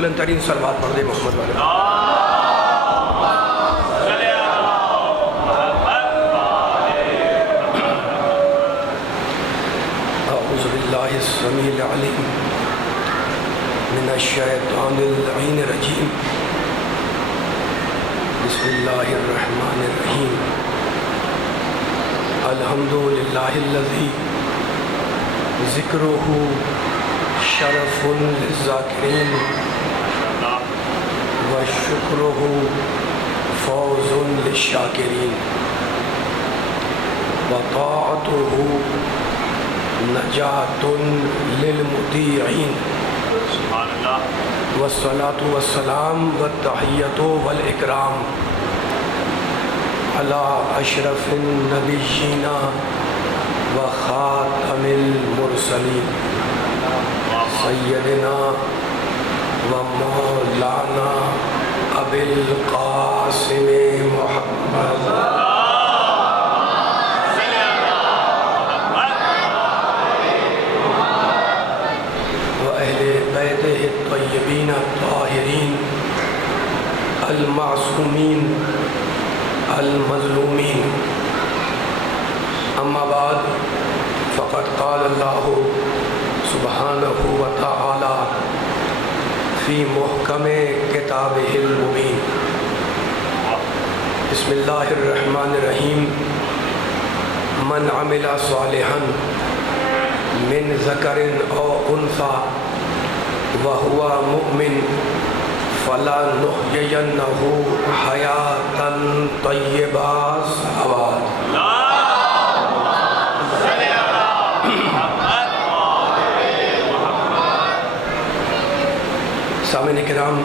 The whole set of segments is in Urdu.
بلند ترین صلوات پڑھ دے محمد والے. اعوذ باللہ السمیع العلیم من الشیطان اللعین الرجیم. بسم اللہ الرحمن الرحیم. الحمدللہ الذی ذکرہ شرف للذاکرین وشکرہ فوز للشاکرین وطاعتہ نجات للمطیعین والصلاة والسلام والتحیۃ والاکرام علی اشرف النبیین وخاتم المرسلین سیدنا و مولانا ابی القاسم محمد الطیبین الطاہرین المعصومین المظلومین. اما بعد فقد قال اللہ سبحانہ وتعالی فی محکم کتابہ المبین. بسم اللہ الرحمن الرحیم. من عمل صالحا من ذکر او انثی وَهُوَ مُؤْمِنٌ فَلَنُحْيِيَنَّهُ حَيَاةً طَيِّبَةً صلوات. سامعین کرام،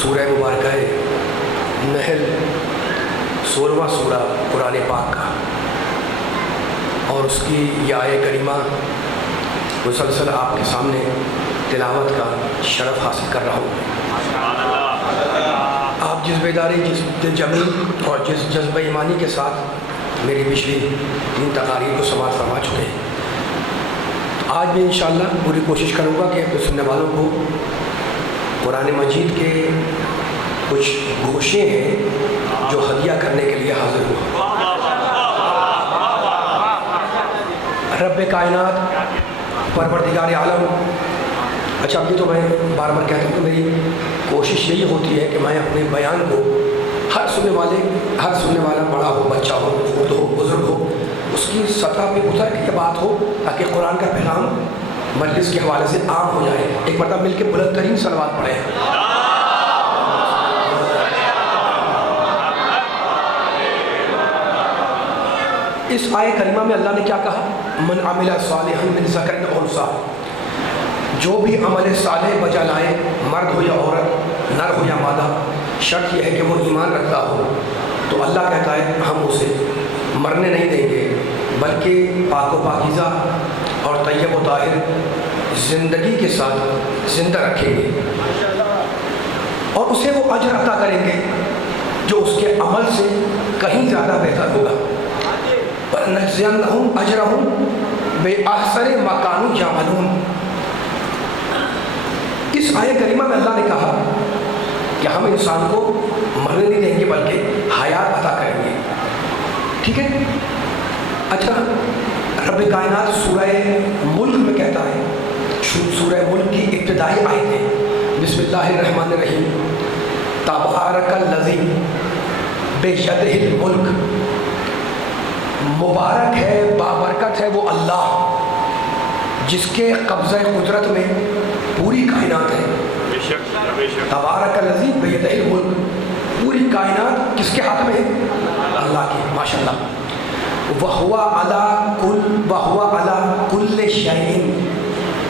سورہ مبارکہ نحل 16واں سورہ قرآن پاک کا، اور اس کی یہ آیہ کریمہ مسلسل آپ کے سامنے تلاوت کا شرف حاصل کر رہا ہوں. آپ جس بیداری، جس دل جمی اور جس جذبہ ایمانی کے ساتھ میری پچھلی 3 تقاریر کو سماعت فرما چکے ہیں، آج میں انشاءاللہ پوری کوشش کروں گا کہ اپنے سننے والوں کو قرآن مجید کے کچھ گوشے ہیں جو ہدیہ کرنے کے لیے حاضر ہوں. رب کائنات، پروردگار عالم. اچھا، اب یہ تو میں بار بار کہتا ہوں کہ میری کوشش یہی ہوتی ہے کہ میں اپنے بیان کو ہر سننے والا بڑا ہو، بچہ ہو، خود ہو، بزرگ ہو، اس کی سطح پہ اتر کے یہ بات ہو تاکہ قرآن کا پیغام مجلس کے حوالے سے عام ہو جائے. ایک مرتبہ مل کے بلند ترین صلوات پڑھیں. اس آیہ کریمہ میں اللہ نے کیا کہا؟ من عمل صالحا من ذکر او انثی. جو بھی عمل صالح بجا لائے، مرد ہو یا عورت، نر ہو یا مادہ، شرط یہ ہے کہ وہ ایمان رکھتا ہو. تو اللہ کہتا ہے ہم اسے مرنے نہیں دیں گے، بلکہ پاک و پاکیزہ اور طیب و طاہر زندگی کے ساتھ زندہ رکھیں گے، اور اسے وہ اجر عطا کریں گے جو اس کے عمل سے کہیں زیادہ بہتر ہوگا. وَنَجْزِيَنَّهُمْ أَجْرَهُمْ بِأَحْسَنِ مَا كَانُوا يَعْمَلُونَ. اس آیہ کریمہ میں اللہ نے کہا کہ ہم انسان کو مرنے نہیں دیں گے بلکہ حیات عطا کریں گے. ٹھیک ہے. اچھا، رب کائنات سورہ ملک میں کہتا ہے، سورہ ملک کی ابتدائی آیتیں، بسم اللہ الرحمن الرحیم. تبارک الذی بیدہ الملک. مبارک ہے، بابرکت ہے وہ اللہ جس کے قبضہ قدرت میں پوری کائنات ہے. تبارک الذی بیدہ الملک. پوری کائنات کس کے ہاتھ میں ہے؟ اللہ کی. ماشاءاللہ. وَهُوَ عَلَى كُلِّ شَيْءٍ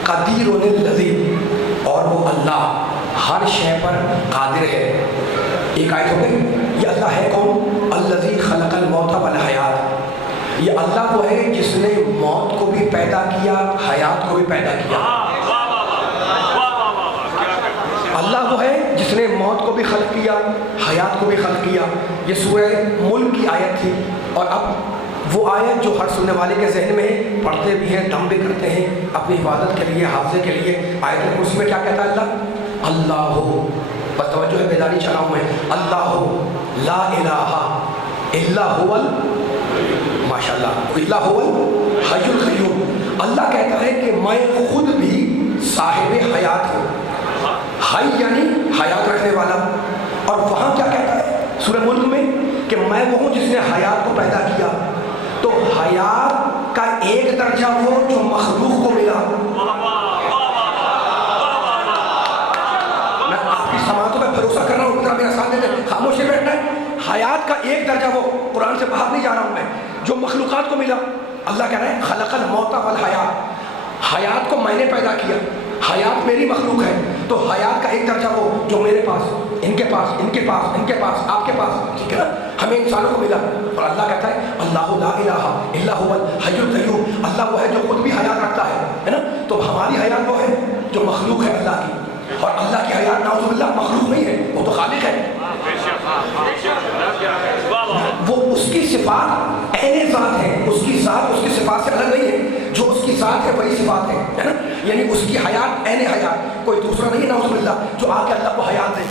قَدِيرٌ الَّذِي. اور وہ اللہ ہر شے پر قادر ہے. ایک آیت ہو گئی. یہ اللہ ہے کون؟ الَّذِي خَلَقَ الْمَوْتَ وَالْحَيَاةَ. یہ اللہ وہ ہے جس نے موت کو بھی پیدا کیا، حیات کو بھی پیدا کیا. اللہ وہ ہے جس نے موت کو بھی خلق کیا، حیات کو بھی خلق کیا. یہ سورہ ملک کی آیت تھی. اور اب وہ آیت جو ہر سننے والے کے ذہن میں ہے، پڑھتے بھی ہیں، دم بھی کرتے ہیں اپنی عبادت کے لیے، حافظے کے لیے. آیت کرسی میں کیا کہتا ہے اللہ؟ اللہ ہو، بس توجہ ہے، بیداری چلا ہوں میں، اللہ ہو لا الہ الا هو ماشاء اللہ الا هو الحی القیوم. اللہ کہتا ہے کہ میں خود بھی صاحب حیات ہوں. حی یعنی حیات رکھنے والا. اور وہاں کیا کہتا ہے سورہ ملک میں کہ میں وہ ہوں جس نے حیات کو پیدا کیا. تو حیات کا ایک درجہ وہ جو مخلوق کو ملا. میں آپ کی سماعتوں پہ بھروسہ کر رہا ہوں، میرا ساتھ دیتے، خاموش نہیں بیٹھنا ہے. حیات کا ایک درجہ وہ، قرآن سے باہر نہیں جا رہا ہوں میں، جو مخلوقات کو ملا. اللہ کہہ رہا ہے خلق الموت والحیات، حیات کو میں نے پیدا کیا، حیات میری مخلوق ہے. تو حیات کا ایک درجہ وہ جو میرے پاس، ان کے پاس، ان کے پاس، ان کے پاس، آپ کے پاس، ٹھیک ہے نا، ہمیں انسانوں کو ملا. اور اللہ کہتا ہے اللہ لا الہ الا هو الحی القیوم. اللہ وہ ہے جو خود بھی حیات رکھتا ہے نا. تو ہماری حیات وہ ہے جو مخلوق ہے اللہ کی، اور اللہ کی حیات نعوذ باللہ مخلوق نہیں ہے، وہ تو خالق ہے. وہ اس کی صفات عین ذات ہے، اس کی ذات اس کی صفات سے الگ نہیں ہے. جو اس کی ذات ہے وہی صفات ہے نا. یعنی اس کی حیات عین حیات، کوئی دوسرا نہیں نعوذ باللہ جو آ کے اللہ کو حیات دے.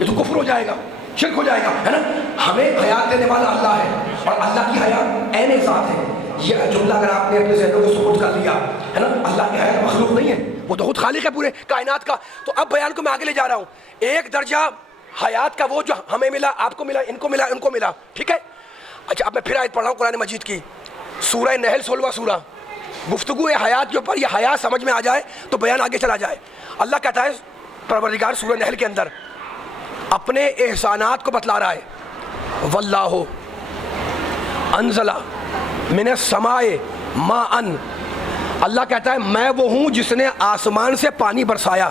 یہ تو کفر ہو جائے گا، شرک ہو جائے گا ہے نا. ہمیں حیات دینے والا اللہ ہے، اور اللہ کی حیات عین ذات ہے. یہ جملہ اگر آپ نے اپنے ذہنوں کو سپرد کر لیا ہے نا، اللہ کی حیات مخلوق نہیں ہے، وہ تو خود خالق ہے پورے کائنات کا. تو اب بیان کو میں آگے لے جا رہا ہوں. ایک درجہ حیات کا وہ جو ہمیں ملا، آپ کو ملا، ان کو ملا، ان کو ملا، ٹھیک ہے. اچھا اب میں پھر آیت پڑھ رہا ہوں قرآن مجید کی، سورہ نحل 16واں سورہ. گفتگو حیات کے اوپر، یہ حیات سمجھ میں آ جائے تو بیان آگے چلا جائے. اللہ کہتا ہے پروردگار سورہ نحل کے اندر اپنے احسانات کو بتلا رہا ہے. واللہ انزل من السماء ماء، اللہ کہتا ہے میں وہ ہوں جس نے آسمان سے پانی برسایا.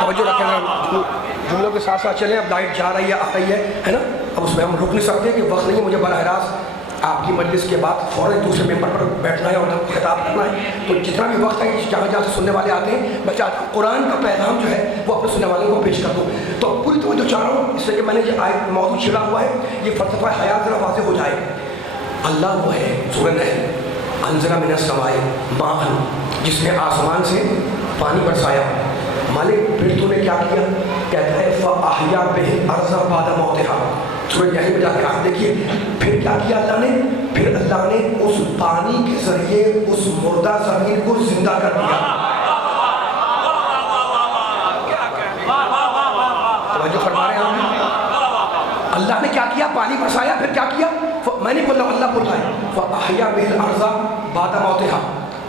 توجہ رکھیں، جملوں کے ساتھ ساتھ چلیں. اب لائٹ جا رہی ہے، آ رہی ہے نا. اب اس میں ہم رک نہیں سکتے کہ وقت نہیں ہے مجھے براہ راست آپ کی مجلس کے بعد فوراً دوسرے ممبر پر بیٹھنا ہے اور خطاب کرنا ہے. تو جتنا بھی وقت ہے جہاں جہاں سے سننے والے آتے ہیں، میں چاہتا ہوں قرآن کا پیغام جو ہے وہ اپنے سننے والوں کو پیش کر دوں. تو پوری توجہ چاہ رہا ہوں، اس لیے کہ میں نے یہ آیت موضوع چھڑا ہوا ہے، یہ فلسفہ حیات ذرا واضح ہو جائے. اللہ وہ ہے سورہ نحل، انزل من السماء ماء، جس نے آسمان سے پانی برسایا. مالک پھر تو نے کیا کیا؟ کہتا ہے فَأَحْيَا بِهِ الْأَرْضَ بَعْدَ مَوْتِهَا. سورہ نحل میں جا کے آپ دیکھیے پھر کیا کیا اللہ نے. پھر اللہ نے اس پانی کے ذریعے اس مردہ زمین کو زندہ کر دیا. توجہ فرما رہے ہیں آپ؟ اللہ نے کیا کیا؟ پانی برسایا. پھر کیا کیا؟ میں نہیں بول رہا ہوں، اللہ بول رہا ہے فَأَحْيَا بِهِ الْأَرْضَ بَعْدَ مَوْتِهَا.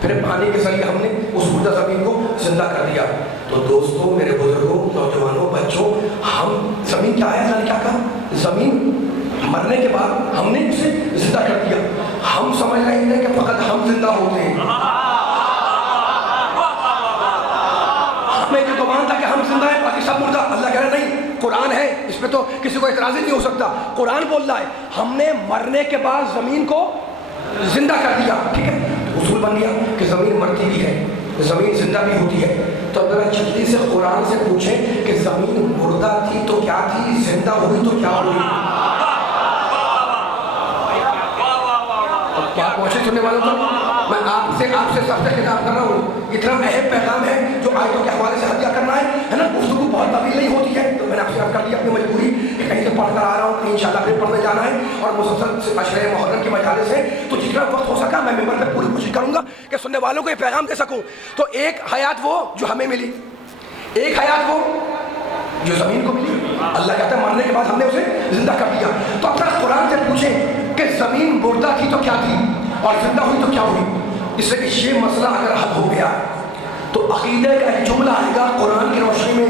پھر پانی کے ذریعے ہم نے اس مردہ زمین کو زندہ کر دیا. تو دوستوں، میرے بزرگوں، نوجوانوں، بچوں، ہم زمین کیا ہے؟ اللہ نے کیا کہا؟ زمین مرنے کے بعد ہم نے اسے زندہ کر دیا. ہم سمجھ رہے ہیں کہ فقط ہم زندہ ہوتے ہیں. ہمیں جو گمان تھا کہ ہم زندہ ہیں باقی سب مردہ. اللہ کہہ رہا نہیں، قرآن ہے، اس پہ تو کسی کو اعتراض ہی نہیں ہو سکتا. قرآن بول رہا ہے ہم نے مرنے کے بعد زمین کو زندہ کر دیا. ٹھیک ہے، اصول بن گیا کہ زمین مرتی بھی ہے، زمین زندہ بھی ہوتی ہے. تو اگر جلدی سے قرآن سے پوچھیں کہ زمین مردہ تھی تو کیا تھی، زندہ ہوئی تو کیا ہوئی؟ کیا پہنچے سننے والوں کو؟ میں آپ سے سب سے خطاب کر رہا ہوں. اتنا اہم پیغام ہے جو آیتوں کے حوالے سے ہدیہ کرنا ہے نا. گفتگو بہت طویل نہیں ہوتی ہے، تو میں نے آپ سے عرض کر دیا اپنی مجبوری کہ کہیں سے پڑھ کر آ رہا ہوں، کہیں انشاءاللہ پھر پڑھنے جانا ہے اور مسلسل عشرہ محرم کی مجالس ہے. تو جتنا وقت ہو سکا میں ممبر پہ پوری کوشش کروں گا کہ سننے والوں کو یہ پیغام دے سکوں. تو ایک حیات وہ جو ہمیں ملی، ایک حیات وہ جو زمین کو ملی. اللہ کہتا ہے مرنے کے بعد ہم نے اسے زندہ کر دیا. تو اب تک قرآن سے پوچھیں کہ زمین مردہ تھی تو کیا تھی اور زندہ ہوئی تو کیا ہوئی. اس سے کہ یہ مسئلہ اگر حل ہو گیا تو عقیدے کا ایک جملہ آئے گا قرآن کی روشنی میں،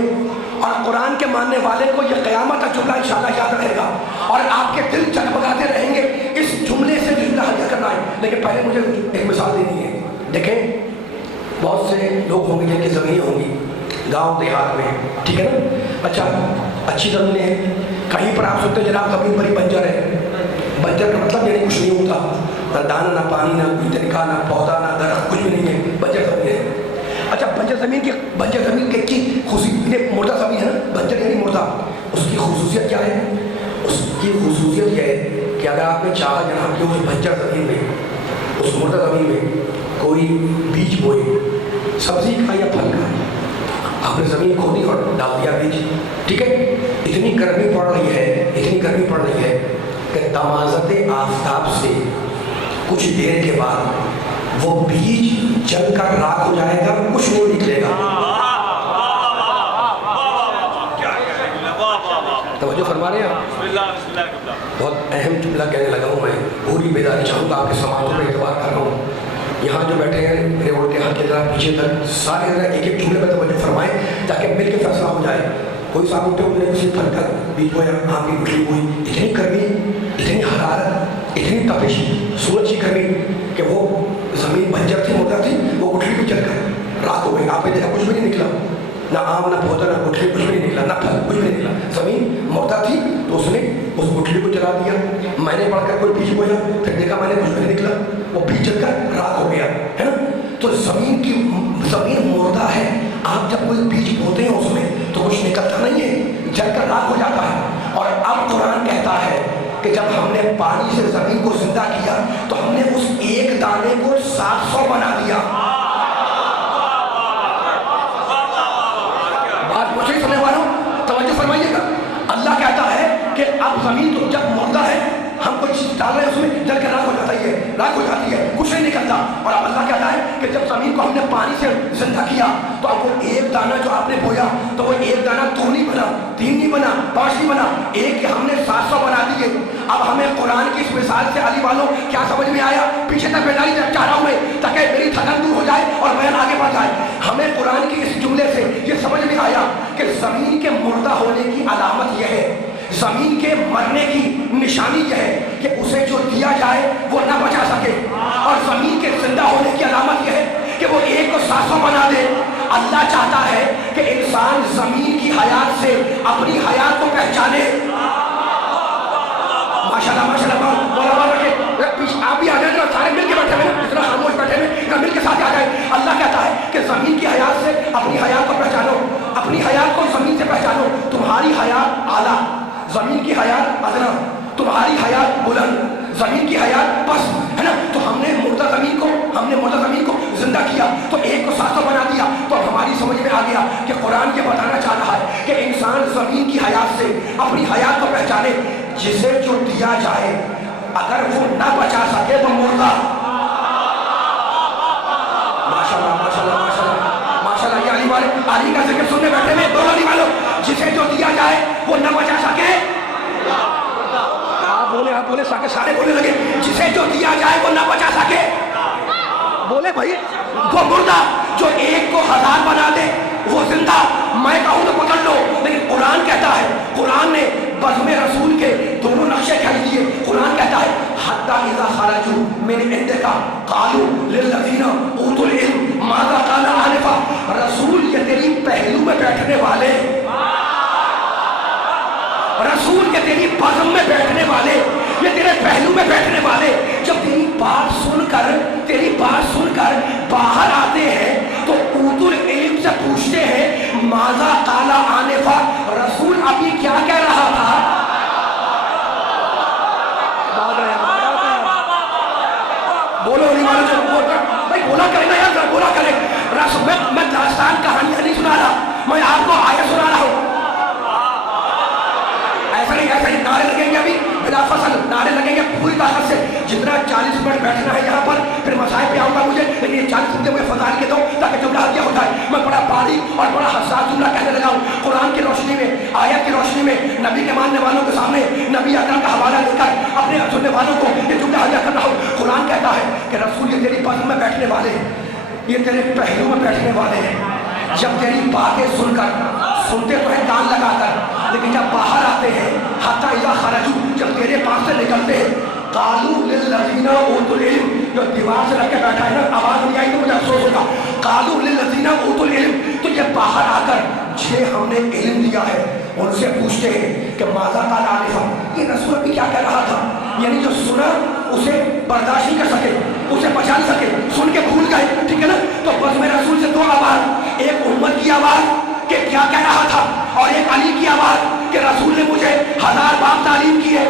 اور قرآن کے ماننے والے کو یہ قیامت تک جملہ انشاءاللہ یاد رہے گا اور آپ کے دل جگمگاتے رہیں گے. اس جملے سے جملہ حل کرنا ہے. لیکن پہلے مجھے ایک مثال دینی ہے. دیکھیں بہت سے لوگ ہوں گے جن کی زمینیں ہوں گی گاؤں دیہات میں، ٹھیک ہے نا. اچھا اچھی زمینیں ہیں، کہیں پر آپ سنتے جناب زمین بڑی بنجر ہے. بنجر کا مطلب یعنی کچھ نہیں ہوتا، نہ دانا، نہ پانی، نہ کوئی طریقہ، نہ پودا، نہ درخت، کچھ بھی نہیں ہے، بنجر زمین ہے. اچھا بنجر زمین کی خصوصیت، مردہ زمین ہے نا، بنجر یعنی مردہ، اس کی خصوصیت کیا ہے؟ اس کی خصوصیت یہ ہے کہ اگر آپ نے چاہا جناب کہ اس بنجر زمین میں، اس مردہ زمین میں کوئی بیج بوئے، سبزی کا یا پھل کا، آپ نے زمین کھودی اور ڈال دیا بیج، ٹھیک ہے، اتنی گرمی پڑ رہی ہے، اتنی گرمی پڑ رہی ہے کہ تمازت آفتاب سے کچھ دیر کے بعد وہ بیج جل کر راکھ ہو جائے گا، کچھ نہیں نکلے گا۔ توجہ فرما رہے ہیں آپ؟ بہت اہم جملہ کہنے لگا ہوں میں، پوری بیداری چاہوں گا، آپ کے سماعتوں پہ اعتبار کر رہا ہوں۔ یہاں جو بیٹھے ہیں میرے اڑ کے ہاتھ کے ذرا پیچھے تک سارے ذرا ایک ایک جملے پہ توجہ فرمائیں تاکہ مل کے فیصلہ ہو جائے۔ کوئی صاحب اٹھے انہوں نے کسی پھل کا بیج بویا، آپ کی گٹھلی ہوئی، اتنی گرمی، اتنی حرارت، اتنی تپش، سورج کی گرمی کہ وہ زمین بنجر تھی، مردہ تھی، وہ گٹھلی بھی جل کر راکھ ہو گئی۔ آپ نے دیکھا کچھ بھی نہیں نکلا، نہ آم، نہ پودا، نہ گٹھلی، کچھ بھی نہیں نکلا، نہ پھل، کچھ بھی نہیں نکلا۔ زمین مردہ تھی تو اس نے اس گٹھلی کو جلا دیا۔ میں نے پڑھ کر کوئی بیج بویا، پھر دیکھا میں نے کچھ بھی نہیں نکلا، وہ بیج جل کر راکھ ہو گیا، ہے نا۔ تو زمین مردہ ہے، آپ جب کوئی بیج بوتے ہیں اس میں تو کچھ نکلتا نہیں ہے، جل کر راکھ ہو جاتا ہے۔ اور اب قرآن کہتا ہے کہ جب ہم نے پانی سے زمین کو زندہ کیا تو ہم نے اس ایک دانے کو 700 بنا دیا۔ بات مجھے سمجھ والوں توجہ فرمائیے گا۔ اللہ کہتا ہے کہ اب زمین تو جب مردہ ہے، ہم کوئی چیز ڈال رہے ہیں اس میں جل کر راکھ ہو جاتا ہے، راکھ ہو جاتی ہے، کچھ نہیں نکلتا۔ اور اب اللہ کہتا ہے کہ جب زمین کو ہم نے پانی سے زندہ کیا تو اب وہ ایک دانہ جو آپ نے بویا تو وہ ایک دانہ 2 نہیں بنا، 3 نہیں بنا، 5 نہیں بنا، ایک ہم نے 700 بنا دیے۔ اب ہمیں قرآن کی اس مثال سے علی والوں کیا سمجھ میں آیا؟ پیچھے تک بیداری چاہ رہا ہوں میں تاکہ میری تھکن دور ہو جائے اور بیان آگے بڑھ جائے۔ ہمیں قرآن کی اس جملے سے یہ سمجھ میں آیا کہ زمین کے مردہ ہونے کی علامت یہ ہے، زمین کے مرنے کی نشانی یہ ہے کہ اسے جو دیا جائے وہ نہ بچا سکے، اور زمین کے زندہ ہونے کی علامت یہ ہے کہ وہ ایک کو 700 بنا دے۔ اللہ چاہتا ہے کہ انسان زمین کی حیات سے اپنی حیات کو پہچانے۔ ماشاءاللہ ماشاءاللہ، آپ بھی آ جائیں، سارے مل کے بیٹھے ہوئے، اتنا خاموش بیٹھے ہوئے، مل کے ساتھ آ جائیں۔ اللہ کہتا ہے کہ زمین کی حیات سے اپنی حیات کو پہچانو، اپنی حیات کو زمین سے پہچانو۔ تمہاری حیات اعلیٰ، زمین کی حیات ادنا، تمہاری حیات بلند، زمین کی حیات پست، ہے نا۔ تو ہم نے مردہ زمین کو زندہ کیا تو ایک کو 700 بنا دیا۔ تو اب ہماری سمجھ میں آ گیا کہ قرآن یہ بتانا چاہ رہا ہے کہ انسان زمین کی حیات سے اپنی حیات کو پہچانے، جسے جو دیا جائے اگر وہ نہ بچا سکے تو مردہ۔ ماشاءاللہ ماشاءاللہ ماشاءاللہ ماشاءاللہ، یہ علی والے علی کا ذکر سننے بیٹھے میں، دونوں علی والوں، جسے جو دیا جائے وہ نہ بچا سکے، آپ بولے سارے بولنے لگے، جسے جو دیا جائے وہ نہ بچا سکے، بولے بھائی، وہ مردہ جو ایک کو 1000 بنا دے وہ زندہ۔ میں کہوں تو پکڑ لو، لیکن قرآن کہتا ہے، قرآن نے بزم رسول کے دونوں نقشے کھڑی دیے۔ قرآن کہتا ہے حتی اذا خرجوا من عندک قالوا للذین اوتوا العلم ماذا قال آنفا۔ رسول یہ تیری پہلو میں بیٹھنے والے، رسول یہ تیری بزم میں بیٹھنے والے، یہ تیرے پہلو میں بیٹھنے والے جب تیری بات سن کر باہر آتے ہیں تو اوتوا العلم سے پوچھتے ہیں ماذا قال آنفا، رسول ابھی کیا کہہ رہا تھا؟ بولو نہیں والے جو بول رہا بھائی، بولا کریں نا یار، بولا کریں۔ میں داستان کہانیاں نہیں سنا رہا، میں آپ کو آیت سنا رہا ہوں۔ ایسا نہیں نعرے لگیں گے، ابھی بلا فصل نعرے لگیں گے پوری طاقت سے۔ جتنا 40 منٹ بیٹھنا ہے یہاں پر، پھر مسائل پہ آؤں گا مجھے، لیکن یہ 40 منٹ مجھے فضائل کے دو تاکہ جملہ ہدیہ ہو جائے۔ میں بڑا باریک اور بڑا حساس جملہ کہنے لگا ہوں، قرآن کی روشنی میں، آیت کی روشنی میں، نبی کے ماننے والوں کے سامنے نبی اکرم کا حوالہ لے کر اپنے سننے والوں کو یہ جملہ ہدیہ کر رہا ہوں۔ قرآن کہتا ہے کہ رسول یہ تیری بزم میں بیٹھنے والے، یہ تیرے پہلو میں بیٹھنے والے ہیں۔ جب تیری باتیں سن کر، سنتے تو ہیں کان لگا کر، لیکن جب باہر آتے ہیں حتی اذا خرجوا، جب تیرے پاس سے نکلتے ہیں قالوا للذین اوتوا العلم، جو دیوار سے رکھ کے بیٹھا ہے نا، آواز نہیں آئی تو مجھے افسوس ہوگا، قالوا للذین اوتوا العلم، تو یہ باہر آ کر جھے ہم نے علم دیا ہے ان سے پوچھتے ہیں کہ ماذا قال آنفا، یہ رسول ابھی کیا کہہ رہا تھا؟ یعنی جو سنا اسے برداشت نہیں کر سکے، اسے بچا نہیں سکے، سن کے بھول گئے، ٹھیک ہے نا۔ تو بزم رسول سے 2 آواز، ایک امت کی آواز کہ کیا کہہ رہا تھا، اور ایک علی کی آواز کہ رسول نے مجھے 1000 بار تعلیم کی ہے،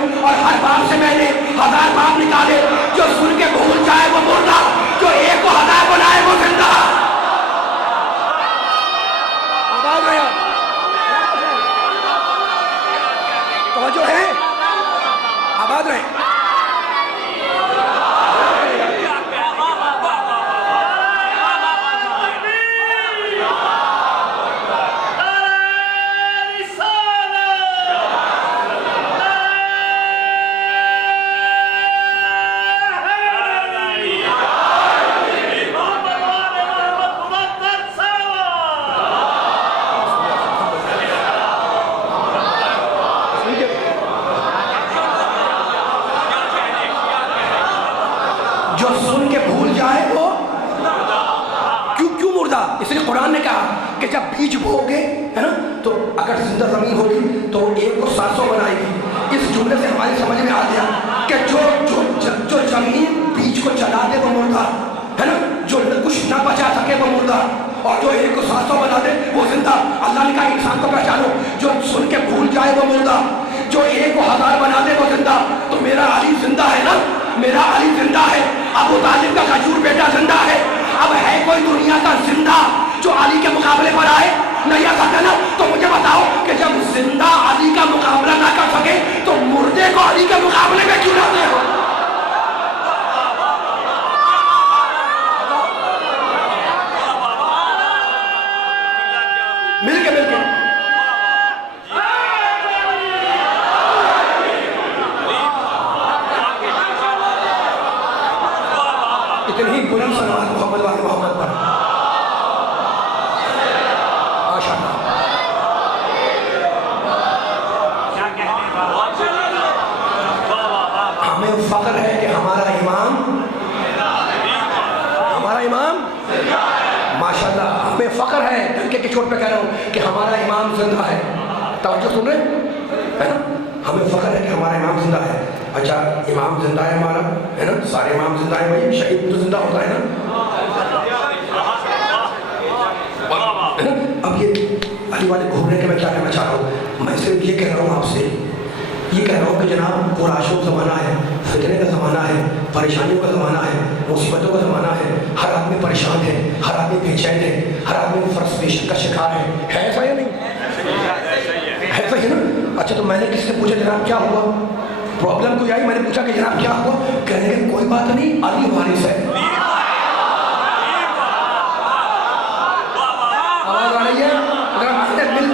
کہ جب بیج بو گے ہے نا تو اگر زندہ زمین ہوگی تو ایک کو 700 بنائے گی. اس جملے سے ہماری سمجھ میں آ گیا کہ جو زمین بیج کو چلا دے وہ مردہ ہے نا, جو کچھ نہ بچا سکے وہ مردہ, اور جو ایک کو 700 بنا دے وہ زندہ. اللہ نے کہا انسان کو پہچانو, جو سن کے بھول جائے وہ مردہ, جو ایک کو 1000 بنا دے وہ زندہ. تو میرا علی زندہ ہے نا, میرا علی زندہ ہے. ابو طالب کا کھجور بیٹا زندہ ہے. اب ہے کوئی دنیا کا زندہ جو علی کے مقابلے پر آئے؟ نہیں آ سکتا نا. تو مجھے بتاؤ کہ جب زندہ علی کا مقابلہ نہ کر سکے تو مردے کو علی کے مقابلے میں کیوں لاتے ہو؟ مل کے اتنی بلند صلوات محمد والے محمد پر. ماشاء اللہ. ہمیں فخر ہے کہ ہمارا امام ماشاء اللہ, ہمیں فخر ہے, ڈنکے کی چوٹ پہ کہہ رہا ہوں کہ ہمارا امام زندہ ہے. توجہ سن رہے ہیں نا, ہمیں فخر ہے کہ ہمارا امام زندہ ہے. اچھا امام زندہ ہے ہمارا ہے نا, سارے امام زندہ ہیں بھائی, شہید تو زندہ ہوتا ہے نا. اب یہ علی والے گھومنے کے میں کیا کہنا چاہ رہا ہوں, میں صرف یہ کہہ رہا ہوں آپ سے, یہ کہہ رہا ہوں کہ جناب قراشوں کا زمانہ ہے, فتنے کا زمانہ ہے, پریشانیوں کا زمانہ ہے, مصیبتوں کا زمانہ ہے. ہر آدمی پریشان ہے, ہر آدمی بے چین ہے, ہر آدمی فرسٹریشن کا شکار ہے. ایسا یا نہیں ہے؟ ایسا ہی نا. اچھا تو میں نے کس سے پوچھا جناب کیا ہوا, پرابلم کوئی آئی, میں نے پوچھا کہ جناب کیا ہوا, کہنے کہ کوئی بات نہیں, علی وارث ہے. آواز آ رہی ہے؟ اگر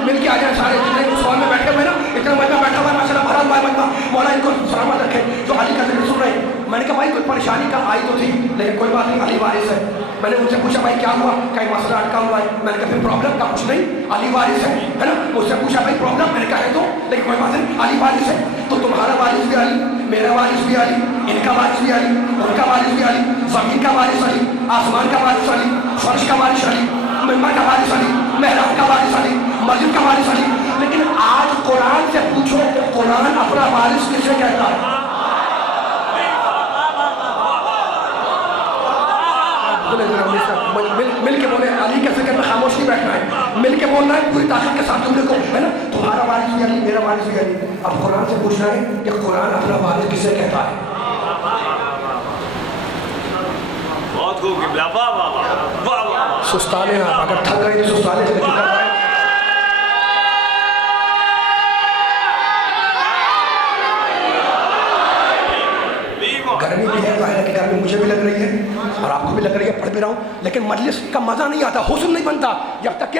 مل کے آ جائیں سارے جتنے اس ہال میں بیٹھے ہوئے نا, اتنا مجمع بیٹھا ہوا ہے ماشاء اللہ, بھرا ہوا ہے مجمع, مولا ان کو سلامت رکھے جو علی کا ذکر سن رہے ہیں. میں نے کہا بھائی کوئی پریشانی کا آئی تو تھی لیکن کوئی بات نہیں, علی وارث ہے. میں نے ان سے پوچھا بھائی کیا ہوا, کہیں مسئلہ اٹکا ہوا ہے. میں نے کہا پھر پرابلم کا کچھ نہیں, علی وارث ہے نا. مجھ سے پوچھا بھائی پرابلم, میں نے کہا ہے تو, لیکن کوئی بات نہیں, علی وارث ہے. تو تمہارا وارث بھی علی, میرا وارث بھی علی, ان کا وارث بھی علی, ان کا وارث بھی علی, زمین کا وارث علی, آسمان کا وارث علی, فرش کا وارث علی, ممبر کا وارث علی, محراب کا وارث علی, مسجد کا وارث علی. لیکن آج قرآن سے پوچھو کہ قرآن اپنا وارث کسے کہتا ہے؟ مل کے بولے, علی کے ذکر میں خاموش نہیں بیٹھنا ہے, مل کے بولنا ہے پوری طاقت کے ساتھ تم کو, ہے نا. تمہارا وارث بھی علی, میرا وارث بھی علی. اب قرآن سے پوچھنا ہے کہ قرآن اپنا وارث کسے کہتا ہے؟ بہت خوب قبلہ, واہ واہ واہ واہ واہ. سستانے ہیں, اگر تھک گئے تو سستانے سے کر پائے. گرمی بھی ہے, ظاہر ہے کہ گرمی مجھے بھی لگ رہی ہے اور آپ کو بھی لگ رہی ہے, پڑھ بھی رہا ہوں, لیکن مجلس کا مزہ نہیں آتا, حسن نہیں بنتا جب تک کہ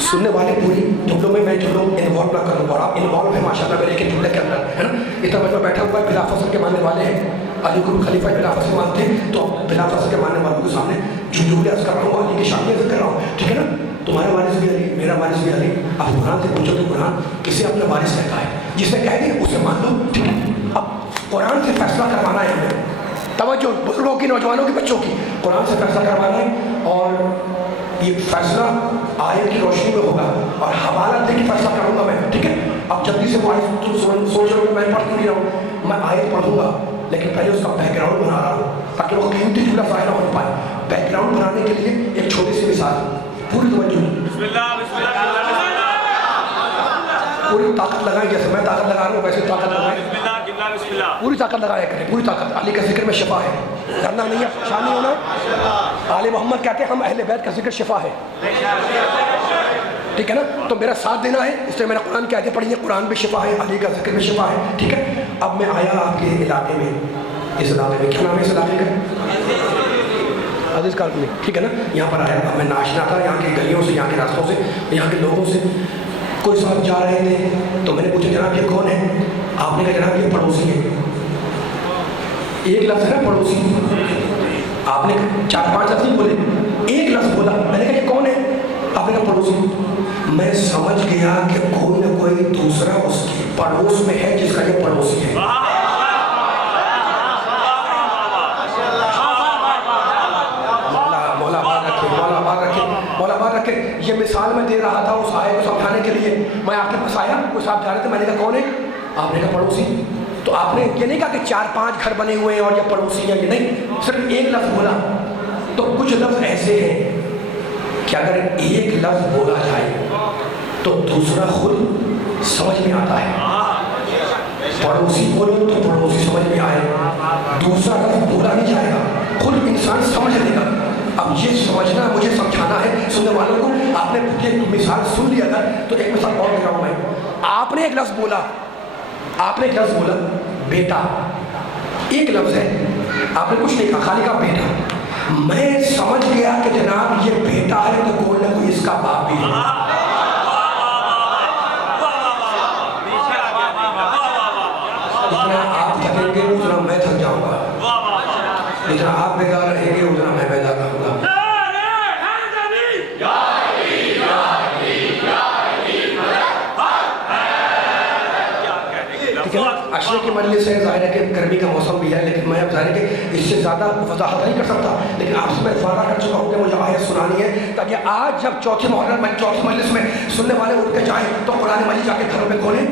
سننے والے پوری جملوں میں جملوں انوالو نہ کروں. اور آپ انوالو ہیں ماشاء اللہ میرے ایک جملے کے اندر, ہے نا. اتنا مجمع بیٹھا ہوا ہے, بلا فصل کے ماننے والے ہیں, علی گرو خلیفہ بلا فصل مانتے ہیں, تو بلا فصل کے ماننے والوں کے سامنے جو جملے عرض کر رہا ہوں علی کی شان میں ذکر کر رہا ہوں, ٹھیک ہے نا. تمہارا وارث بھی علی, میرا وارث بھی علی. اب قرآن سے پوچھو کہ قرآن کسے اپنا وارث کہتا ہے, جسے کہہ دیں اسے مان لو, ٹھیک ہے. اب قرآن سے فیصلہ کروانا ہے ہمیں, توجہ بزرگوں کی, نوجوانوں کی, بچوں کی, قرآن سے فیصلہ کروانا ہے. اور یہ فیصلہ آیت کی روشنی میں ہوگا اور حوالہ دے کے فیصلہ کروں گا میں, ٹھیک ہے. اب جلدی سے وہ آیت تم سوچ رہے ہو میں پڑھ کیوں نہیں رہا ہوں, میں آیت پڑھوں گا لیکن پہلے اس کا بیک گراؤنڈ بنا رہا ہوں تاکہ وہ قیمتی جملہ ظاہر ہو پائے. بیک گراؤنڈ بنانے کے لیے ایک چھوٹی سی مثال, پوری توجہ, بسم اللہ بسم اللہ بسم اللہ, پوری طاقت لگائیں, جیسے میں طاقت لگا رہا ہوں ویسے طاقت لگائیں, بسم اللہ بسم اللہ, پوری طاقت لگایا کریں, پوری طاقت. علی کا ذکر میں شفا ہے, ڈرنا نہیں ہے, پریشان نہیں ہونا. آل محمد کہتے ہیں ہم اہل بیت کا ذکر شفا ہے, ٹھیک ہے نا. تو میرا ساتھ دینا ہے, اس لیے میں نے قرآن کی آیتیں پڑھی ہیں, قرآن بھی شفا ہے, علی کا ذکر بھی شفا ہے, ٹھیک ہے. اب میں آیا آپ کے علاقے میں, اس علاقے میں کیا نام ہے اس علاقے کا, عزیز کالپنی, ٹھیک ہے نا. یہاں پر آیا, اب میں ناشنا تھا یہاں کی گلیوں سے, یہاں کے راستوں سے, یہاں کے لوگوں سے. کوئی صاحب جا رہے تھے تو میں نے پوچھا جناب یہ کون ہے, آپ نے کہا جناب یہ پڑوسی ہے. ایک لفظ ہے نا پڑوسی, آپ نے 4-5 لفظ نہیں بولے, ایک لفظ بولا. میں نے کہا یہ کون ہے, آپ نے کہا پڑوسی. میں سمجھ گیا کہ کوئی نہ کوئی دوسرا اس کی پڑوس میں ہے جس کا یہ پڑوسی ہے. مولا آباد رکھے, مولا بات رکھے یہ مثال میں دے رہا تھا اس آئے کو سمجھانے کے لیے. میں آپ کے پاس آیا, کوئی صاحب جا رہے تھے, میں نے کہا کون ہے؟ آپ نے کہا پڑوسی. تو آپ نے یہ نہیں کہا کہ 4-5 گھر بنے ہوئے ہیں اور یہ پڑوسی ہیں, یہ نہیں, صرف ایک لفظ بولا. تو کچھ لفظ ایسے ہیں کہ اگر ایک لفظ بولا جائے تو دوسرا خود سمجھ میں آتا ہے. پڑوسی بولو تو پڑوسی سمجھ میں آئے, دوسرا لفظ بولا نہیں جائے گا, خود انسان سمجھ لے گا. اب یہ سمجھنا مجھے سمجھانا ہے سننے والوں کو. آپ نے یہ مثال سن لیا تھا تو ایک مثال اور دے رہا ہوں میں. آپ نے ایک لفظ بولا, آپ نے ایک لفظ بولا بیٹا, ایک لفظ ہے, آپ نے کچھ نہیں کہا, خالی کہا بیٹا. میں سمجھ گیا کہ جناب یہ بیٹا ہے تو کوئی نہ کوئی اس کا باپ بھی ہے. جتنا آپ تھکیں گے اتنا میں تھک جاؤں گا, جتنا آپ بیدار رہیں گے اتنا میں بیدار رہوں گا. عشرے کی مجلس ہے, ظاہر ہے کہ گرمی کا موسم بھی ہے, لیکن میں اب ظاہر ہے کہ اس سے زیادہ وضاحت نہیں کر سکتا, لیکن آپ سے میں وعدہ کر چکا ہوں کہ مجھے آیت سنانی ہے تاکہ آج جب چوتھی مجلس میں سننے والے اٹھ کے جائیں تو قرآن مجید جا کے گھروں میں کھولیں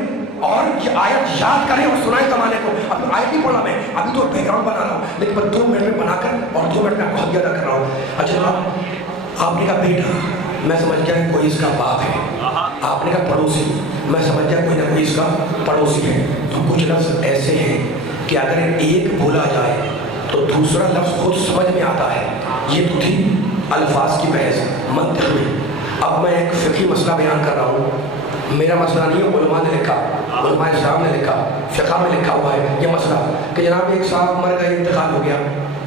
اور یہ آیت یاد کریں اور سنائیں زمانے کو. اب آیت نہیں پڑھا میں, ابھی تو بیک گراؤنڈ بنا رہا ہوں, لیکن میں 2 منٹ میں بنا کر اور 2 منٹ میں آپ کو ادا کر رہا ہوں. اچھا آپ نے کہا بیٹا, میں سمجھ گیا کوئی اس کا باپ ہے. آپ نے کہا پڑوسی, میں سمجھ گیا کوئی نہ کوئی اس کا پڑوسی ہے. تو کچھ لفظ ایسے ہیں کہ اگر ایک بولا جائے تو دوسرا لفظ خود سمجھ میں آتا ہے. یہ تو تھی الفاظ کی بحث منطق میں. اب میں ایک فقہی مسئلہ بیان کر رہا ہوں. میرا مسئلہ نہیں ہے, علماء نے لکھا, علماء اسلام نے لکھا, فقہ میں لکھا ہوا ہے یہ مسئلہ کہ جناب ایک صاحب مر گئے, انتقال ہو گیا,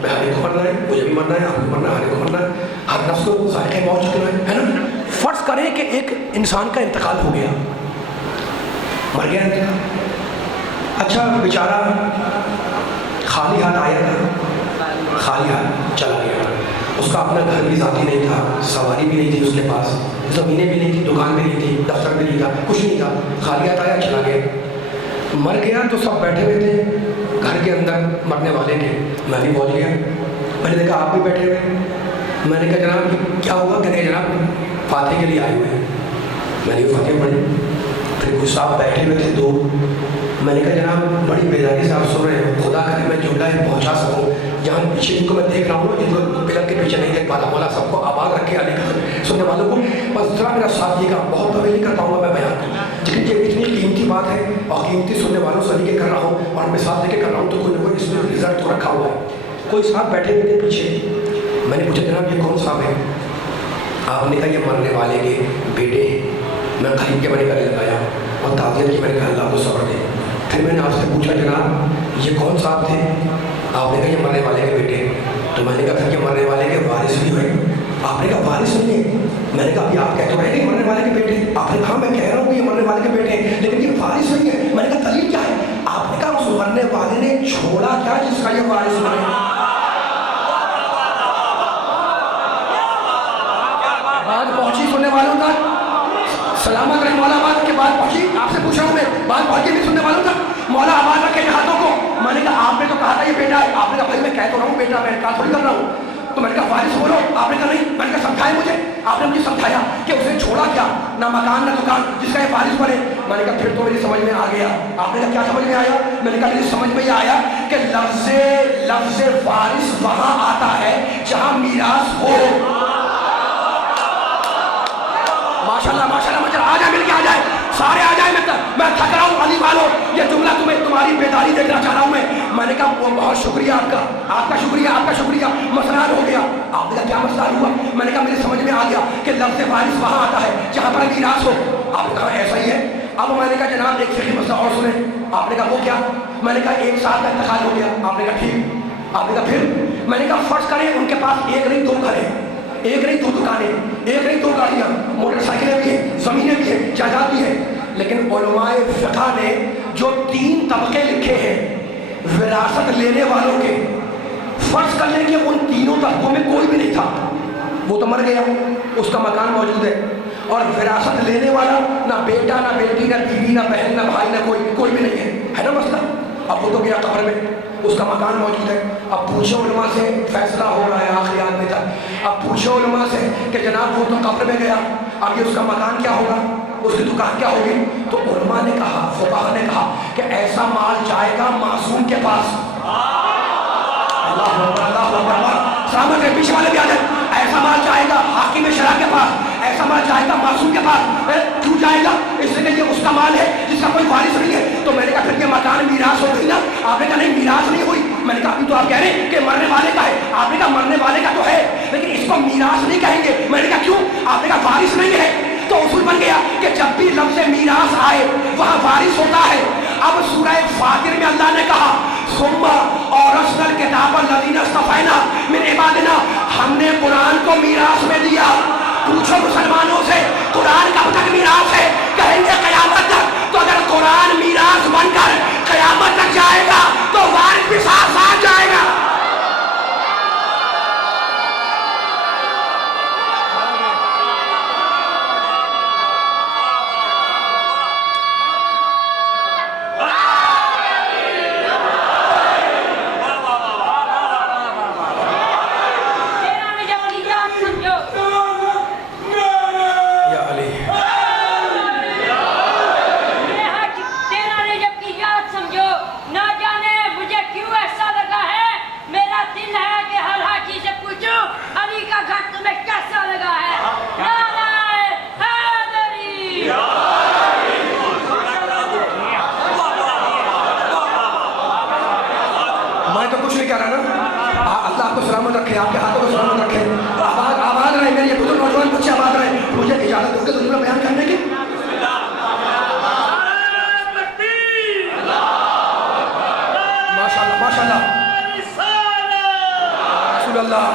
ہر ایک کو مرنا ہے, مجھے بھی مرنا ہے, آپ کو مرنا ہے, ہر ایک کو مرنا ہے, ہر نفس کو ذائقہ موت چکنا ہے نا. فرض کریں کہ ایک انسان کا انتقال ہو گیا, مر گیا انتقال. اچھا بیچارہ خالی ہاتھ آیا تھا, خالی ہاتھ چلا گیا. اس کا اپنا گھر بھی ذاتی نہیں تھا, سواری بھی نہیں تھی اس کے پاس, زمینیں بھی نہیں تھی, دکان بھی نہیں تھی, دفتر بھی نہیں تھا, کچھ نہیں تھا, خالی ہاتھ آیا چلا گیا. مر گیا تو سب بیٹھے ہوئے تھے گھر کے اندر مرنے والے کے. میں بھی پہنچ گیا, میں نے دیکھا آپ بھی بیٹھے ہوئے. میں نے کہا جناب کیا ہوا؟ کہتے ہیں جناب فاتح کے لیے آئے ہوئے ہیں. میں نے فاتح پڑھی. پھر کچھ صاحب بیٹھے ہوئے تھے 2. میں نے کہا جناب بڑی بیداری سے آپ سن رہے ہیں, خدا کرے میں جملہ پہنچا سکوں. جہاں پیچھے جن کو میں دیکھ رہا ہوں, جن کو پلر کے پیچھے نہیں دیکھ پا رہا, مولا سب کو آباد رکھے علی قسم. سننے والوں کو بس ذرا میرا ساتھ دیے گا, بہت طویل نہیں کر پاؤں گا میں بیان, لیکن یہ اتنی قیمتی بات ہے اور قیمتی سننے والوں سے لے کے کر رہا ہوں اور میں ساتھ لے کے کر رہا ہوں, تو کوئی نہ کوئی اس میں رزلٹ تو رکھا ہوا ہے. کوئی صاحب بیٹھے ہوئے تھے پیچھے. میں نے پوچھا جناب یہ کون صاحب ہے؟ آپ نے کہا یہ مرنے والے کے بیٹے ہیں. میں قریب کے میں نے گلے لگایا اور تعزیت کی, میں نے کہا اللہ کو صبر دے. پھر میں نے آپ سے پوچھا جناب یہ کون صاحب تھے؟ آپ نے کہا یہ مرنے والے کے بیٹے. تو میں نے کہا پھر یہ مرنے والے کے وارث بھی ہوئے؟ آپ نے کہا وارث نہیں ہے. میں نے کہا ابھی آپ کہتے رہے کہ مرنے والے کے بیٹے. آپ نے کہا میں کہہ رہا ہوں کہ یہ مرنے والے کے بیٹے ہیں, لیکن یہ وارث نہیں ہے. میں نے کہا دلیل کیا ہے؟ آپ نے کہا اس مرنے والے نے چھوڑا کیا جس کا یہ وارث بنے؟ بات پہنچی سننے والوں تک؟ سلامت رہے مولا, بات کے بعد پہنچی. آپ سے پوچھ رہا ہوں میں, بات پہنچی بھی سننے والوں تک؟ مولا آواز رکھے ہاتھوں کو. میں نے کہا آپ نے تو کہا تھا یہ بیٹا ہے. آپ نے کہا بھائی میں کہہ تو رہا ہوں بیٹا, میں انکار تھوڑی کر رہا ہوں. تو میں نے کہا وارث بولو. آپ نے کہا نہیں. میں نے کہا سمجھائے مجھے. آپ نے مجھے سمجھایا کہ اسے چھوڑا کیا, نہ مکان نہ دکان, جس کا یہ وارث بنے. میں نے کہا پھر تو میری سمجھ میں آ گیا. آپ نے کہا کیا سمجھ میں آیا؟ میں نے کہا میری سمجھ میں یہ آیا کہ لفظ وارث وہاں آتا ہے جہاں میراث ہو. ماشاءاللہ ماشاءاللہ, مجھے آ جائے, مل کے آ جائے, سارے آ جائے. میں تھک رہا ہوں علی والوں, یہ جملہ تمہاری بیداری دیکھنا چاہ رہا ہوں میں نے کہا وہ بہت شکریہ آپ کا, آپ کا شکریہ, آپ کا شکریہ. مسئلہ حل ہو گیا. آپ نے کہا کیا مسئلہ ہوا؟ میں نے کہا میری سمجھ میں آ گیا کہ لفظ وارث وہاں آتا ہے جہاں پر میراث ہو. آپ نے کہا ایسا ہی ہے. اب میں نے کہا جناب ایک فقہی مسئلہ اور سنیں. آپ نے کہا وہ کیا؟ میں نے کہا ایک صاحب کا انتقال ہو گیا. آپ نے کہا ٹھیک. آپ نے کہا پھر؟ میں نے کہا فرض کریں ان کے پاس ایک نہیں 2 گھر ہیں, ایک نہیں 2 دکانیں, ایک نہیں 2 گاڑیاں, موٹر سائیکلیں بھی ہیں, زمینیں بھی ہیں, جائیداد بھی ہیں. لیکن علماء فقہ نے جو 3 طبقے لکھے ہیں وراثت لینے والوں کے, فرض کر لیں کہ ان 3 طبقوں میں کوئی بھی نہیں تھا, وہ تو مر گیا, اس کا مکان موجود ہے, اور وراثت لینے والا نہ بیٹا نہ بیٹی نہ بیوی نہ بہن نہ بھائی نہ کوئی بھی نہیں ہے نا مسئلہ. اب وہ تو گیا قبر میں, اس کا مکان موجود ہے. اب پوچھو علماء سے, فیصلہ ہو رہا ہے آخری آدمی تک. اب پوچھو علماء سے کہ جناب وہ تو قبر میں گیا، اب یہ اس کا مکان کیا ہوگا، اس کی دکان کیا ہوگی؟ تو علماء نے کہا، فقہا نے کہا کہ ایسا مال جائے گا معصوم کے پاس۔ اللہ اکبر، اللہ اکبر، سلامت ہے، پیچھے والے بھی آ جائیں۔ ایسا مال جائے گا حاکم شرع کے پاس، ایسا مال جائے گا معصوم کے پاس۔ کیوں جائے گا؟ اس لیے کہ یہ اس کا مال ہے جس کا کوئی وارث نہیں ہے۔ تو میں نے کہا پھر یہ مکان میراث ہو گئی نا؟ آپ نے کہا نہیں میراث نہیں ہوئی۔ میں نے کہا ابھی تو آپ کہہ رہے ہیں کہ مرنے والے کا ہے، آپ نے کہا مرنے والے کا تو ہے لیکن اس کو میراث نہیں کہیں گے۔ میں نے کہا کیوں؟ آپ نے کہا وارث نہیں ہے۔ تو اصول بن گیا کہ جب بھی لفظ میراث آئے وہاں وارث ہوتا ہے۔ اب سورہ فاطر میں اللہ نے کہا ثم اورثنا الکتاب الذین اصطفینا من عبادنا، ہم نے قرآن کو میراث میں دیا۔ پوچھو مسلمانوں سے قرآن کب تک میراث ہے؟ کہیں گے قیامت تک۔ تو اگر قرآن میراث بن کر قیامت تک جائے گا تو وارث بھی ساتھ ساتھ جائے گا۔ میں تو کچھ نہیں کہہ رہا نا، اللہ آپ کو سلامت رکھے، آپ کے ہاتھوں کو سلامت رکھے، آباد رہے میرے یہ بزرگ نوجوان بچے، آباد رہے۔ مجھے اجازت دو گے دنیا بیان کرنے کی؟ ماشاءاللہ ماشاءاللہ، رسول اللہ۔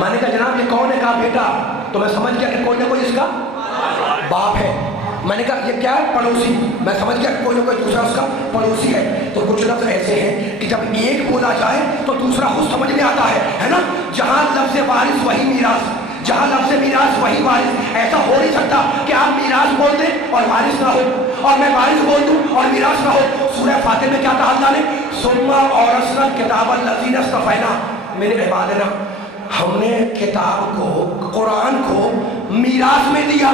میں نے کہا جناب یہ کون ہے؟ کہا بیٹا۔ تو میں سمجھ گیا کہ کوئی نہ کوئی اس کا باپ ہے۔ میں نے کہا یہ کیا ہے؟ پڑوسی۔ میں سمجھ گیا کہ کوئی نہ کوئی دوسرا اس کا پڑوسی ہے۔ تو کچھ لفظ ایسے ہیں کہ جب ایک بولا جائے تو دوسرا خود سمجھ میں آتا ہے نا؟ جہاں لفظ وارث وہی میراث، جہاں لفظ میراث وہی وارث۔ ایسا ہو نہیں سکتا کہ آپ میراث بول دیں اور وارث نہ ہو، اور میں وارث بول دوں اور میراث نہ ہو۔ سورہ فاتر میں کیا کہا اللہ نے؟ ثم اورثنا الکتاب الذین اصطفینا من عبادنا، ہم نے کتاب کو، قرآن کو میراث میں دیا،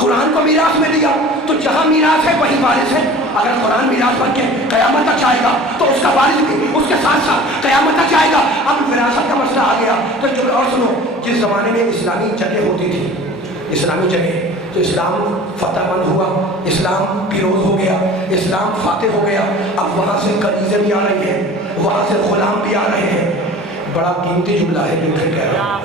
قرآن کو میراث میں دیا۔ تو جہاں میراث ہے وہی وارث ہے۔ اگر قرآن میراث بن کے قیامت تک جائے گا تو اس کا وارث بھی اس کے ساتھ ساتھ قیامت تک جائے گا۔ اب وراثت کا مسئلہ آ گیا تو جو اور سنو، جس زمانے میں اسلامی جنگیں ہوتی تھی، اسلامی جنگیں، تو اسلام فتح مند ہوا، اسلام پیروز ہو گیا، اسلام فاتح ہو گیا۔ اب وہاں سے کنیزیں بھی آ رہی ہیں، وہاں سے غلام بھی آ رہے ہیں۔ بڑا قیمتی جملہ ہے جو پھر کہہ رہا ہوں،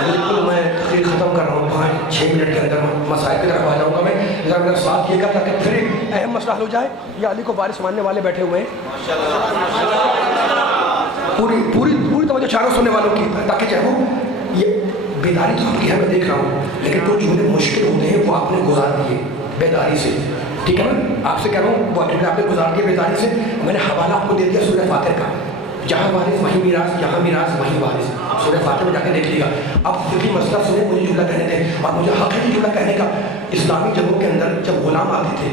بالکل میں تقریر ختم کر رہا ہوں، 5-6 منٹ کے اندر مسائل کی طرف آ جاؤں گا میں۔ ذرا میرا ساتھ یہ کرتا کہ پھر ایک اہم مسئلہ حل ہو جائے۔ یہ علی کو وارث ماننے والے بیٹھے ہوئے ہیں، پوری پوری پوری توجہ چاروں سننے والوں کی، تاکہ جو ہے وہ یہ بیداری تو آپ کی ہے میں دیکھ رہا ہوں، لیکن جو جملے مشکل ہوتے ہیں وہ آپ نے گزار دیے بیداری سے، ٹھیک ہے نا؟ آپ سے کہہ رہا ہوں وہ آپ نے گزار دیا بیداری سے۔ میں نے حوالہ آپ کو دے دیا سورہ فاتر کا، جہاں وارث وہیں میراث، جہاں میراث وہیں وارث۔ سورہ فاتر میں جا کے دیکھ لیے گا۔ اب فقہی مسئلہ سنے، مجھے جملہ کہنے تھے اور مجھے حق ہے جملہ کہنے کا۔ اسلامی جنگوں کے اندر جب غلام آتے تھے،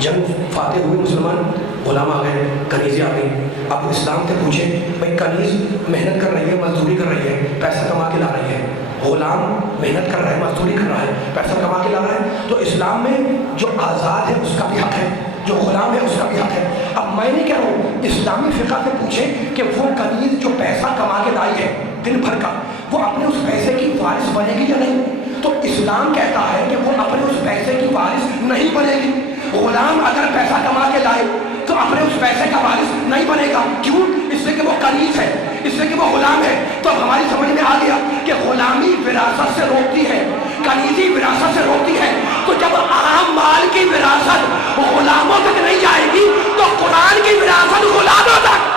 جنگ فاتح ہوئے مسلمان، غلام آ گئے، کنیزیں آ گئی۔ اب اسلام سے پوچھے بھائی کنیز محنت کر رہی ہے، مزدوری کر رہی ہے، پیسہ کما کے لا رہی ہے، غلام محنت کر رہا ہے، مزدوری کر رہا ہے، پیسہ کما کے لا رہا ہے، تو اسلام میں جو آزاد ہے اس کا بھی حق ہے، جو غلام ہے اس کا بھی حق ہے۔ اب میں نے کہہ رہا ہوں اسلامی فقہ سے پوچھے کہ وہ کنیز جو پیسہ کما کے لائی ہے دن بھر کا، وہ اپنے اس پیسے کی وارث بنے گی یا نہیں؟ تو اسلام کہتا ہے کہ وہ اپنے اس پیسے کی وارث نہیں بنے گی۔ غلام اگر پیسہ کما کے لائے تو اپنے اس پیسے کا وارث نہیں بنے گا۔ کیوں؟ اس لیے کہ وہ کنیز ہے، اس لیے کہ وہ غلام ہے۔ تو اب ہماری سمجھ میں آ گیا کہ غلامی وراثت سے روکتی ہے، کنیزی وراثت سے روکتی ہے۔ تو جب عام مال کی وراثت غلاموں تک نہیں جائے گی تو قرآن کی وراثت غلاموں تک۔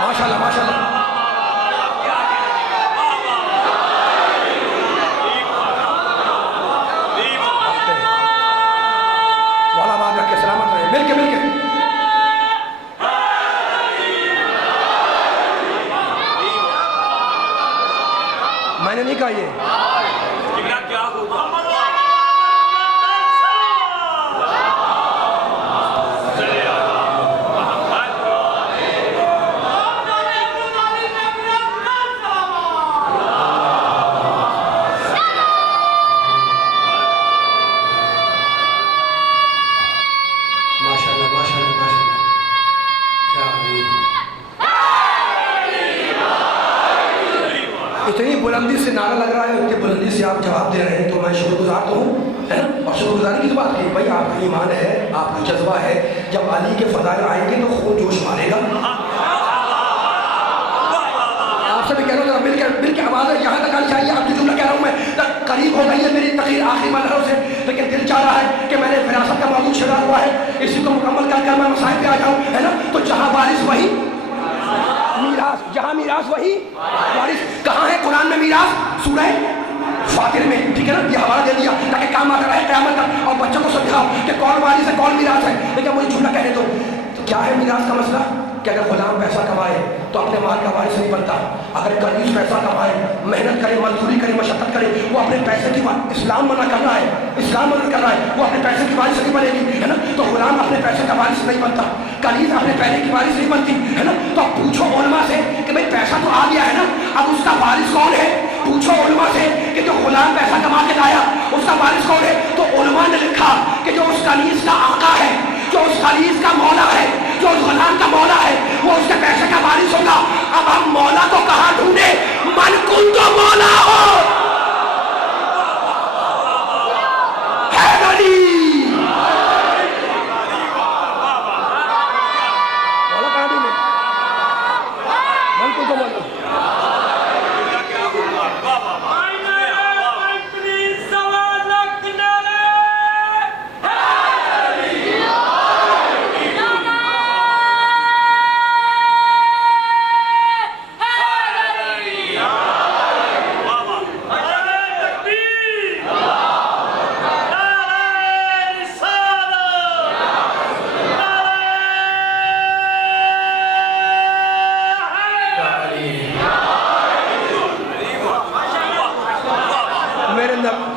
ماشاءاللہ ماشاءاللہ، والا بات رکھ کے سلامت رہے، مل کے مل کے۔ میں نے نہیں کہا یہ. قبلہ کیا ہوگا؟ اتنی بلندی سے نعرہ لگ رہا ہے، اتنی بلندی سے آپ جواب دے رہے ہیں، تو میں شکر گزار تو ہوں، ہے نا. اور شکر گزاری کی بات کی بھائی، آپ کا ایمان ہے، آپ کا جذبہ ہے، جب علی کے فضائل آئیں گے تو خون جوش مارے گا. آپ سے بھی کہہ رہا ہوں، مل کے آواز ہے یہاں تک آنی چاہیے. آپ جو جملہ کہہ رہا ہوں میں، قریب ہو گئی ہے میری تقریر آخری مرحلوں سے، لیکن دل چاہ رہا ہے کہ میں نے وراثت کا موضوع چھڑا ہوا ہے، اسی کو مکمل کر کر میں مسائل پہ آ جاؤں، ہے نا. تو جہاں وارث وہی میراث، جہاں میراث وہی وارث. کہاں ہے قرآن میں میراث؟ سورہ فاطر میں، ٹھیک ہے نا. یہ حوالہ دے دیا تاکہ کام آتا رہے قیامت تک، اور بچوں کو سمجھاؤ کہ کون وارث ہے کون میراث ہے. لیکن مجھے جملہ کہنے دو، کیا ہے میراث کا مسئلہ؟ کہ اگر غلام پیسہ کمائے تو اپنے مال کا وارث نہیں بنتا. اگر کنیز پیسہ کمائے، محنت کرے، مزدوری کرے، مشقت کرے، وہ اپنے پیسے کی اسلام منع کر رہا ہے، اسلام منع کر رہا ہے، وہ اپنے پیسے کی وارث نہیں بنے گی، ہے نا. تو غلام اپنے پیسے کا وارث نہیں بنتا، کنیز اپنے پیسے کی وارث نہیں بنتی، ہے نا. تو اب پوچھو علماء سے کہ بھئی پیسہ تو آ گیا ہے نا، اب اس کا وارث کون ہے؟ پوچھو علماء سے کہ جو غلام پیسہ کما کے لایا اس کا وارث کون ہے؟ تو علماء نے لکھا کہ جو اس کنیز کا آقا ہے، جو اس کنیز کا مولا ہے، جو اس غلام کا مولا ہے، وہ اس کے پیسے کا وارث ہوگا. اب ہم مولا کو کہاں ڈھونڈے؟ من کن تو مولا ہو حیدری. مولا کہاں ڈھونڈے؟ من کن تو مولا.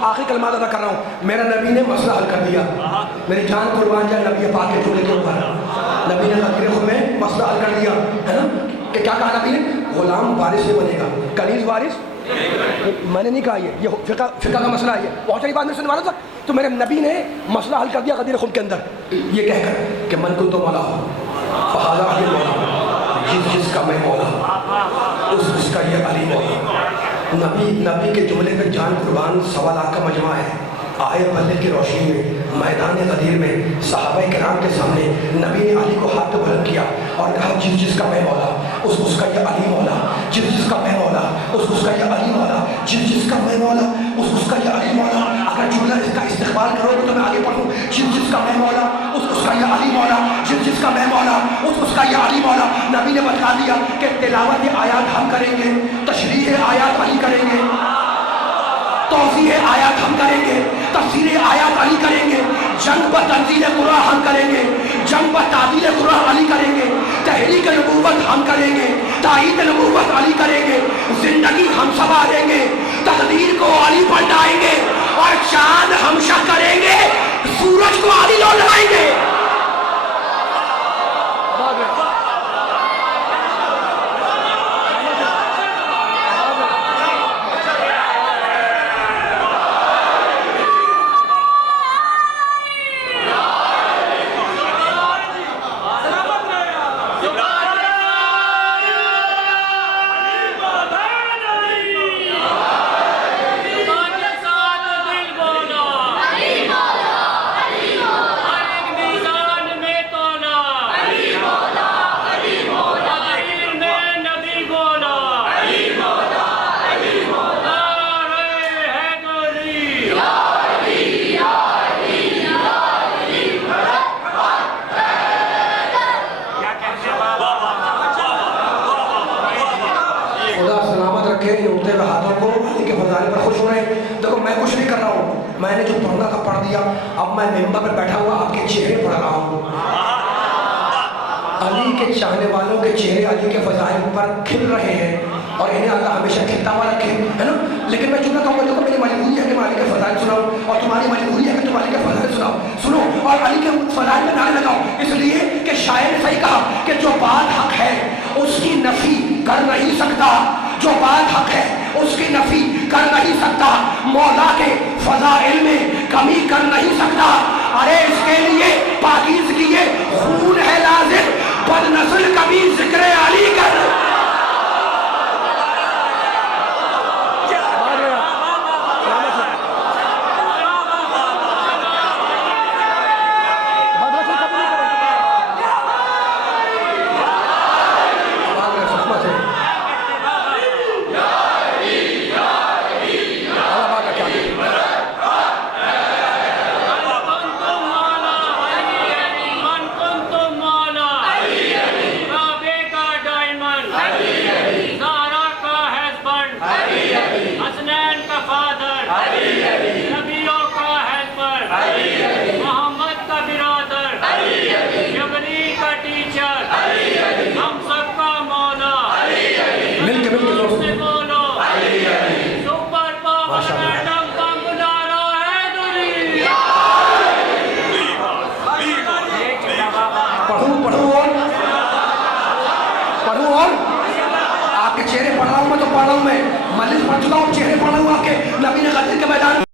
آخری کلمات ادا کر رہا ہوں. میرا نبی نے مسئلہ حل کر دیا. میری جان قربان جائے نبی پاک کے جملے کے اوپر. نبی نے غدیر خود میں مسئلہ حل کر دیا، ہے نا. کہ کیا کہا نبی نے؟ غلام وارث نہیں بنے گا، کنیز وارث. میں نے نہیں کہا یہ فقہ کا مسئلہ ہے. یہ بہت ساری بات میں سننے والا تھا. تو میرے نبی نے مسئلہ حل کر دیا غدیر خود کے اندر، یہ کہہ کر کہ من کن تو مولا ہو فہذا علی مولا، جس کا میں مولا اس کا یہ علی مولا. نبی کے جملے پہ جان قربان سوالات کا مجمع ہے. آئے بلے کی روشنی میں میدان غدیر میں صحابہ کرام کے سامنے نبی نے علی کو ہاتھ بلند کیا اور کہا جس کا میں مولا اس کا یہ علی مولا، جس کا میں مولا اس کا یہ علی مولا، جس کا میں مولا اس کا یہ علی مولا. اگر جملہ اس کا استقبال کرو گے تو میں آگے پڑھوں. جس کا میں مولا اس کا یہ علی مولا، جس کا میں مولا اس کا یہ علی مولا. نبی نے بتا دیا کہ تلاوت آیات ہم کریں گے، تشریح آیات علی کریں گے، توضیح آیات ہم کریں گے، تفسیر آیات علی کریں گے، جنگ پر تنزیل قرآن ہم کریں گے، جنگ پر تعدیل قرآن علی کریں گے، تحریک نبوت ہم کریں گے، تائید نبوت علی کریں گے، زندگی ہم سنواریں گے، تقدیر کو علی پر ڈائیں گے، اور چاند ہم شک کریں گے، سورج کو علی لوٹائیں گے. اٹھتے ہوئے ہاتھوں کو علی کے فضائل پر خوش ہو رہے ہیں. دیکھو میں کچھ نہیں کر رہا ہوں، میں نے جو پڑھنا تھا پڑھ دیا. اب میں ممبر پر بیٹھا ہوا آپ کے چہرے پڑھ رہا ہوں. علی کے چاہنے والوں کے چہرے علی کے فضائل پر کھل رہے ہیں اور انہیں اللہ ہمیشہ کھلتا ہوا رکھے، ہے نا؟ لیکن میں چونکہ کہوں گا دیکھو میری مجبوری ہے کہ میں علی کے فضائل سناؤں اور تمہاری مجبوری ہے کہ تم علی کے فضائل سنو اور علی کے فضائل میں نعرے لگاؤ، اس لیے کہ شاعر نے صحیح کہا کہ جو بات حق ہے اس کی نفی کر نہیں سکتا، جو بات حق ہے اس کی نفی کر نہیں سکتا، مولا کے فضائل میں کمی کر نہیں سکتا، ارے اس کے لیے پاکیزگی خون ہے لازم، بد نسل کبھی ذکر علی کر چہرے پڑھ رہا ہوں میں، تو پڑھ رہا ہوں میں، مجلس پڑھ چکا ہوں، چہرے پڑھ رہا ہوں آپ کے، نبی نے غدر کے میدان